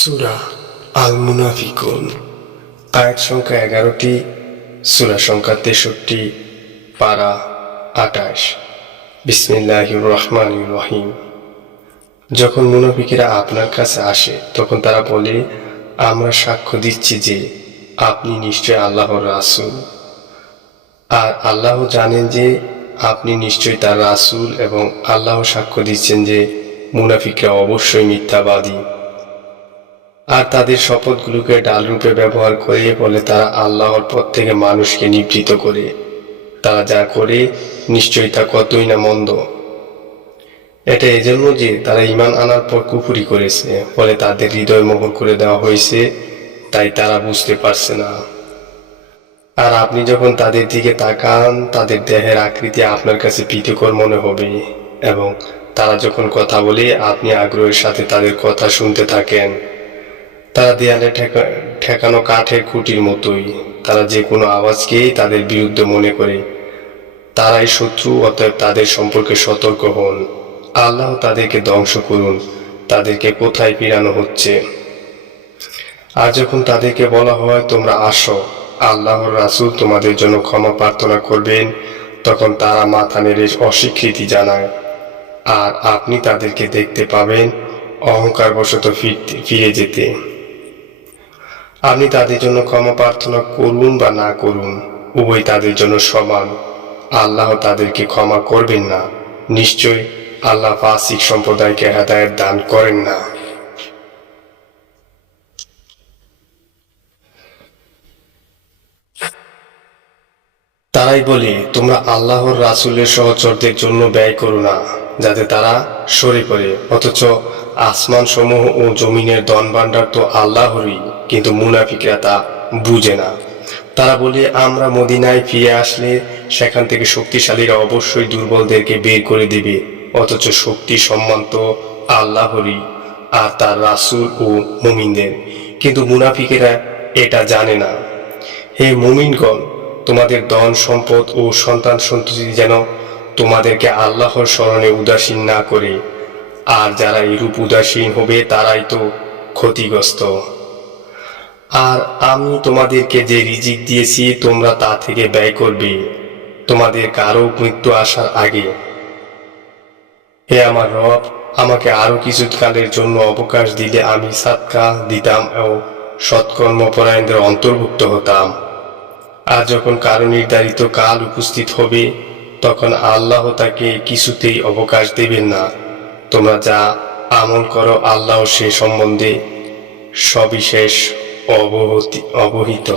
সূরা আল মুনাফিকুন, আয়াত সংখ্যা 11টি, সূরা সংখ্যা 63, পারা 28। বিসমিল্লাহির রহমানির রহিম। যখন মুনাফিকেরা আপনার কাছে আসে তখন তারা বলে, আমরা সাক্ষ্য দিচ্ছি যে আপনি নিশ্চয় আল্লাহর রাসূল, আর আল্লাহ জানেন যে আপনি নিশ্চয়ই তার রাসূল, এবং আল্লাহ সাক্ষ্য দিচ্ছেন যে মুনাফিকরা অবশ্যই মিথ্যাবাদী। আর তাদের শপথগুলোকে ডালরূপে ব্যবহার করে বলে তারা আল্লাহর পথ থেকে মানুষকে নিবৃত করে। তারা যা করে নিশ্চয়ই তা কতই না মন্দ। এটা এজন্য যে তারা ঈমান আনার পর কুফরি করেছে, ফলে তাদের হৃদয় মোহর করে দেওয়া হয়েছে, তাই তারা বুঝতে পারছে না। আর আপনি যখন তাদের দিকে তাকান, তাদের দেহের আকৃতি আপনার কাছে প্রীতিকর মনে হবে, এবং তারা যখন কথা বলে আপনি আগ্রহের সাথে তাদের কথা শুনতে থাকেন। তারা দেয়ালে ঠেকানো কাঠের খুঁটির মতোই, তারা যে কোনো আওয়াজকেই তাদের বিরুদ্ধে মনে করে। তারাই শত্রু, অতএব তাদের সম্পর্কে সতর্ক হন। আল্লাহ তাদেরকে ধ্বংস করুন, তাদেরকে কোথায় ফিরানো হচ্ছে। আর যখন তাদেরকে বলা হয় তোমরা আসো, আল্লাহর রাসূল তোমাদের জন্য ক্ষমা প্রার্থনা করবেন, তখন তারা মাথা নেড়ে অস্বীকৃতি জানায়। আর আপনি তাদেরকে দেখতে পাবেন অহংকারবশত ফিরে যেতে। আপনি তাদের জন্য ক্ষমা প্রার্থনা করুন বা না করুন, উভয় তাদের জন্য সমান। আল্লাহ তাদেরকে ক্ষমা করবেন না। নিশ্চয় আল্লাহ ফাসিক সম্প্রদায়কে হেদায়েত দান করেন না। তারাই বলে, তোমরা আল্লাহর রাসূলের সহচরদের জন্য ব্যয় করো না, যাতে তারা সরে পড়ে। অথচ আসমান সমূহ ও জমিনের ধন ভাণ্ডার তো আল্লাহরই, কিন্তু মুনাফিকরা তা বুঝে না। তারা বলে, আমরা মদিনায় ফিরে আসলে সেখান থেকে শক্তিশালীরা অবশ্যই দুর্বলদেরকে বের করে দিবে। অথচ শক্তি সম্মান তো আল্লাহরই, আর তার রাসূল ও মুমিনদের, কিন্তু মুনাফিকেরা এটা জানে না। হে মুমিনগণ, তোমাদের ধন সম্পদ ও সন্তান সন্ততি যেন তোমাদেরকে আল্লাহর স্মরণে উদাসীন না করে। আর যারা এরূপ উদাসীন হবে তারাই তো ক্ষতিগ্রস্ত। আর আমি তোমাদেরকে যে রিজিক দিয়েছি তোমরা তা থেকে ব্যয় করবে, তোমাদের কারো মৃত্যু আসার আগে। হে আমার রব, আমাকে আরো কিছু কালের জন্য অবকাশ দিলে আমি সাদকা দিতাম ও সৎকর্মপরায়ণদের অন্তর্ভুক্ত হতাম। আর যখন কারো নির্ধারিত কাল উপস্থিত হবে, তখন আল্লাহ তাকে কিছুতেই অবকাশ দেবেন না। তোমরা যা আমল করো আল্লাহ সে সম্বন্ধে সবিশেষ অবহিত।